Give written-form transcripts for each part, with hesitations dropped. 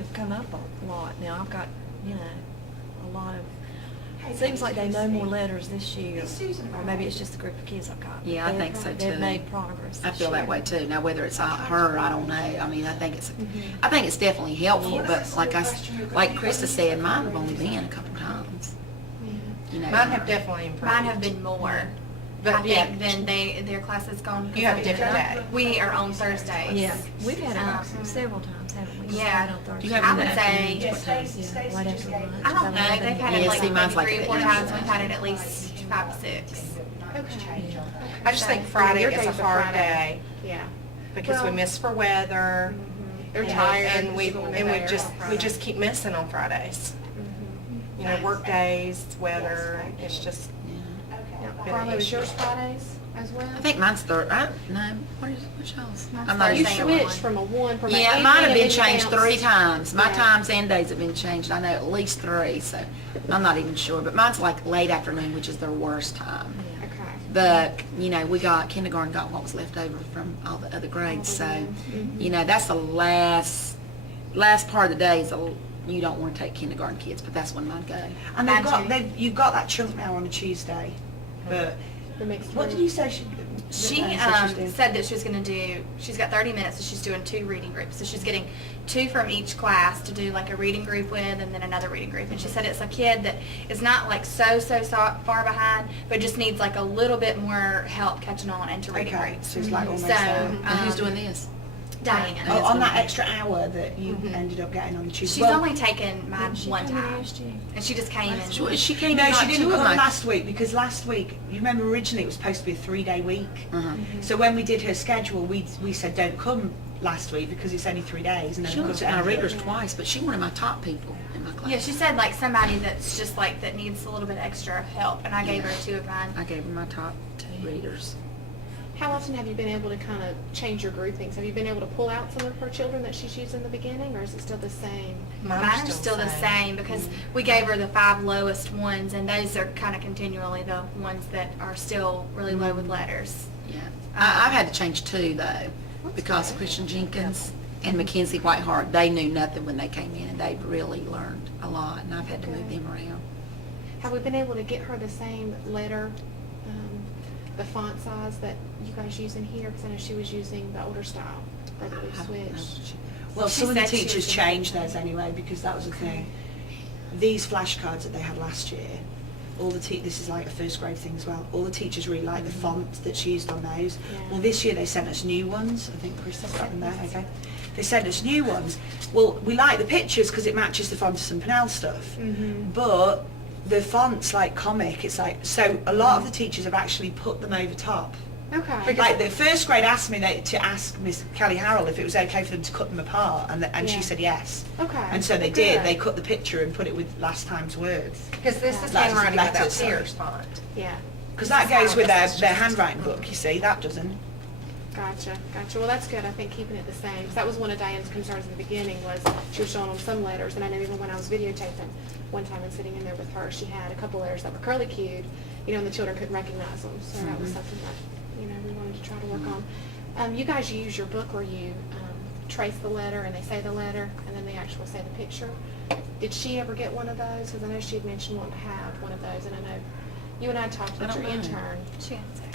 have come up a lot. Now I've got, you know, a lot of, it seems like they know more letters this year, or maybe it's just the group of kids I've got. Yeah, I think so, They've too. made progress. I this feel that year. way too. Now, whether it's her, I don't know. I mean, I think it's definitely helpful, but like Krista said, mine have only been a couple times. You know, Mine have definitely improved. Mine have been more. But I yeah, think than their class has gone. You have a different day. We are on Thursdays. Yeah, we've had it several times, haven't we? Yeah. Right on Thursday. You have I would that say, Yeah, right after lunch. I don't know, they've had it Yeah, like see, mine's maybe like 3 or 4 that. times, we've had it at least 5 or 6. Okay. I just think Friday Your is a days are hard Friday. day Yeah. because we Well- miss for weather. They're and- tired. And we school and they're just on we Friday. just keep missing on Fridays. You know, work days, weather. It's just been an Carla, is issue. yours Fridays as well? I think mine's what's y'all's? I'm not You even sure. switched from a 1 from Yeah, an mine have evening been and then you changed bounced. 3 times. My Yeah. times and days have been changed. I know at least 3, so I'm not even sure. But mine's like late afternoon, which is their worst time. Okay. But, you know, kindergarten got what was left over from all the other grades, so, you know, that's the last part of the day is you don't want to take kindergarten kids, but that's when mine go. And Mine you've got that chunk now on a Tuesday, but The mixed what group. did you say She she's doing? said that she was going to do, she's got 30 minutes, so she's doing 2 reading groups. So she's getting 2 from each class to do like a reading group with and then another reading group. And she said it's a kid that is not like so far behind, but just needs like a little bit more help catching on into reading Okay, groups. so it's like almost So, there. And who's doing this? Diane. Oh, on that extra hour that you ended up getting on the Tuesday. She's only taken mine Didn't she one come in time. last year? And she just came in. She came No, in she like didn't 2 of come my... last week because last week, you remember originally it was supposed to be a 3-day week. Uh-huh. So when we did her schedule, we said don't come last week because it's only 3 days. And then She of looked course at my it ended readers up- twice, but she one of my top people in my class. Yeah, she said like somebody that's just like, that needs a little bit extra help. And I gave her 2 of mine. I gave her my top 2 readers. How often have you been able to kind of change your groupings? Have you been able to pull out some of her children that she's used in the beginning, or is it still the same? Mine are still the same because we gave her the 5 lowest ones, and those are kind of continually the ones that are still really low with letters. Yeah. I've had to change 2, though, because Christian Jenkins and Mackenzie Whitehart, they knew nothing when they came in, and they really learned a lot, and I've had to move them around. Have we been able to get her the same letter, the font size that you guys use in here? Because I know she was using the older style, or that we've I don't know. switched. Well, She some of the said she teachers was gonna changed do that. theirs anyway because that was the thing. These flashcards that they had last year, this is like a first grade thing as well. All the teachers really like the font that's used on those. Yeah. Well, this year they sent us new ones. I think Chris has got them there. Okay. They sent us new ones. Well, we like the pictures because it matches the font of some Pennell stuff. But the font's like comic. It's like, so a lot of the teachers have actually put them over top. Okay. Like the first grade asked me to ask Miss Kelly Harrell if it was okay for them to cut them apart, and Yeah. she said yes. Okay. And so they Well, did. good. They cut the picture and put it with last time's words. Because this is That's handwriting without letters, sorry. Sears font. Yeah. Because that goes with their handwriting book, you see. That doesn't. Gotcha. Well, that's good. I think keeping it the same. 'Cause that was one of Diane's concerns in the beginning was she was showing them some letters, and I know even when I was videotaping one time and sitting in there with her, she had a couple letters that were curly cued, and the children couldn't recognize them. So that was something that, we wanted to try to work on. You guys use your book where you trace the letter and they say the letter, and then they actually say the picture. Did she ever get one of those? Because I know she had mentioned wanting to have one of those, and I know you and I talked about I your don't know. intern. She has that.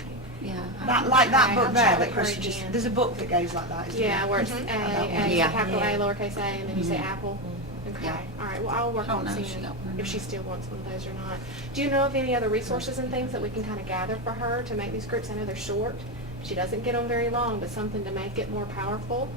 Yeah. That like that Okay, book I'll there check that with her Chris just. again. There's a book that goes like that, isn't Yeah, there? where it's A, that and one. it's Yeah. a capital Yeah. A, lowercase a, and then you say apple. Okay. Yeah. All right. Well, I'll work I don't on know if seeing she got one or if she not. still wants one of those or not. Do you know of any other resources and things that we can kind of gather for her to make these groups? I know they're short. She doesn't get them very long, but something to make it more powerful.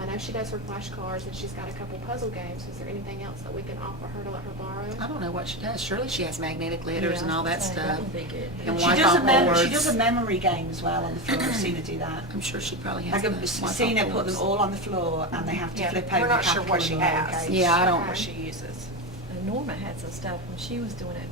I know she does her flashcards, and she's got a couple puzzle games. Is there anything else that we can offer her to let her borrow? I don't know what she does. Surely she has magnetic letters and all that stuff. That would be good. And She does, Wi-Fi she boards. does a memory game as well on the floor. I've seen her do that. I'm sure she probably Like has. I've the seen her Wi-Fi put them boards. all on the floor and they have to Yeah, flip we're over not sure capital what she and has. lowercase. Yeah, I don't. What she uses. And Norma had some stuff when she was doing it,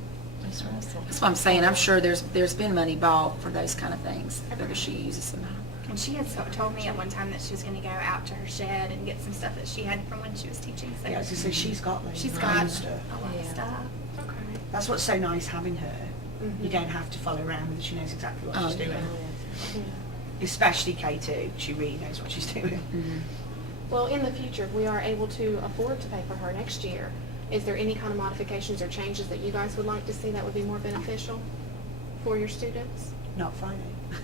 Miss Russell. That's what I'm saying. I'm sure there's been money bought for those kind of things, whether she uses them or not. And she had told me at one time that she was going to go out to her shed and get some stuff that she had from when she was teaching. So Yeah, so she's got those. she's and got stuff. a lot of Yeah. stuff. Okay. That's what's so nice having her. Mhm. You don't have to follow around with her. She knows exactly what Oh, she's yeah. doing. Yeah. Especially K2. She really knows what she's doing. Mhm. Well, in the future, if we are able to afford to pay for her next year, is there any kind of modifications or changes that you guys would like to see that would be more beneficial for your students? Not Friday.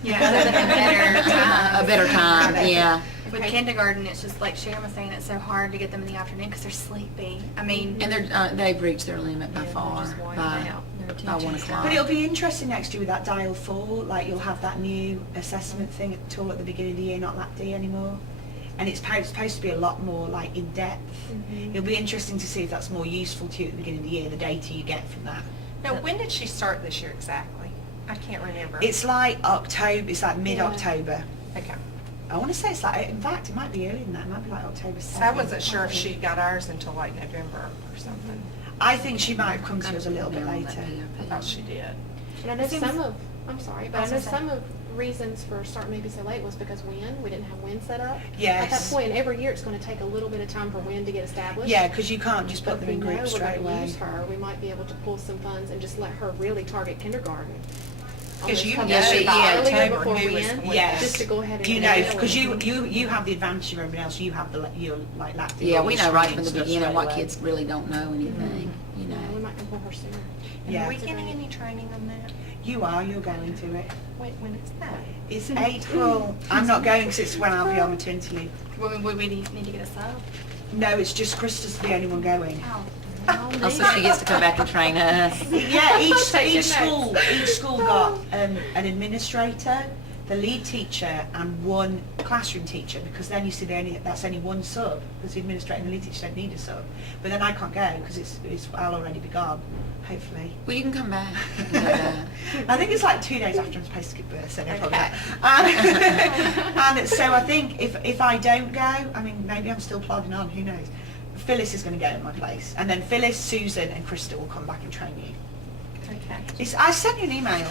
Yeah, other than a better time. A better time, yeah. With Okay. kindergarten, it's just like Sharon was saying, it's so hard to get them in the afternoon because they're sleepy. I mean, And they've reached their limit by Yeah, they're far, just worn by out. Their 1 attention's o'clock. But it'll be interesting next year with that dial 4, like you'll have that new assessment thing at all at the beginning of the year, not that D anymore. And it's supposed to be a lot more like in depth. Mhm. It'll be interesting to see if that's more useful to you at the beginning of the year, the data you get from that. Now, when did she start this year exactly? I can't remember. It's like October, it's like mid-October. Okay. I want to say it's like, in fact, it might be earlier than that, it might be like October 7th. So I wasn't sure if she got ours until like November or something. I think she might have come to us a little bit Down that later. I thought she did. And I know It seems- some of, I'm sorry, but I was know gonna say- some of reasons for starting maybe so late was because we didn't have wind set up. At that Yes. point, every year, it's gonna take a little bit of time for wind to get established. Yeah, because you can't just But put if them in we know groups we're straight gonna away. use her, we might be able to pull some funds and just let her really target kindergarten. on Because those you couple know days by earlier October before who was wind, going. Yes. just to go ahead and. You nail know, it. because you have the advantage of everybody else, you have your like lactic. Yeah, we know right from the stuff beginning straight what away. kids really don't know anything, you Yeah, we know. might can pull her sooner. And Yeah. are we getting any training on that? You're going to it. Wait, when is that? It's April. I'm not going because it's when I'll be on maternity leave. would we need to get a sub? No, it's just Krista's the only one going. Oh. Also, she gets to come back and train us. Yeah, Take each your school got an administrator, the lead teacher, and one classroom teacher. Because then you see that's only one sub. Because the administrator and the lead teacher don't need a sub. But then I can't go because I'll already be gone. Hopefully. Well, you can come back. You can go back. I think it's like 2 days after I'm supposed to give birth, so no problem. Okay. And so I think if I don't go, I mean, maybe I'm still plodding on, who knows. Phyllis is going to go in my place. And then Phyllis, Susan and Krista will come back and train you. Okay. I sent you an email.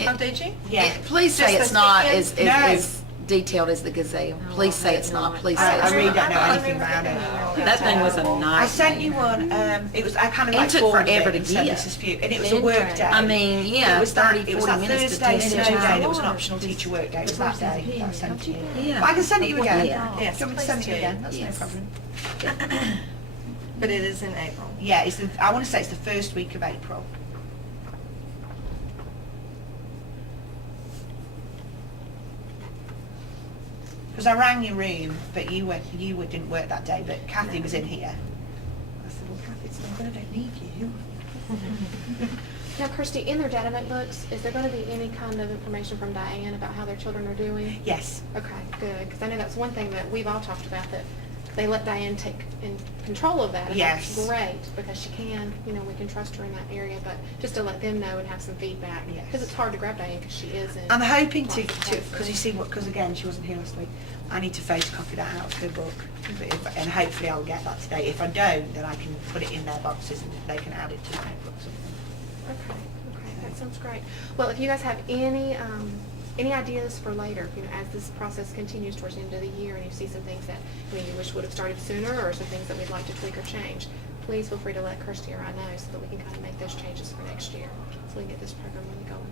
Oh, did you? Yeah. Please say Just it's this not weekend? as detailed as the Gazelle. Please say it's not. Please say I it's really not. don't know anything about it. That thing was a nightmare. I sent you one. It was I kind of It like took forwarded forever it to and said get. this is for you. And it was a work day. I mean, yeah, it was 30, it was 40 that minutes to Thursday teach snow a day. child. There was an optional teacher work day. It was that day that I sent to you. Yeah. But I can send it you again. Yeah. Yes, Do you want me to please send it you do. again? That's Yes. no problem. But it is in April. Yeah, I want to say it's the first week of April. Because I rang your room, but you didn't work that day, but Kathy was in here. I said, well, Kathy, it's not, I don't need you. Now, Kirsty, in their data notebooks, is there going to be any kind of information from Diane about how their children are doing? Yes. Okay, good, because I know that's one thing that we've all talked about, that they let Diane take in control of that. And Yes. that's great, because she can, we can trust her in that area, but just to let them know and have some feedback. Yes. Because it's hard to grab Diane, because she is in. I'm hoping to, lots of places. because you see because again, she wasn't here last week, I need to photocopy that out of her book. And hopefully I'll get that today. If I don't, then I can put it in their boxes and they can add it to the notebooks. Okay, that sounds great. Well, if you guys have any ideas for later, as this process continues towards the end of the year, and you see some things that you wish would have started sooner, or some things that we'd like to tweak or change, please feel free to let Kirsty or I know so that we can kind of make those changes for next year, so we can get this program really going.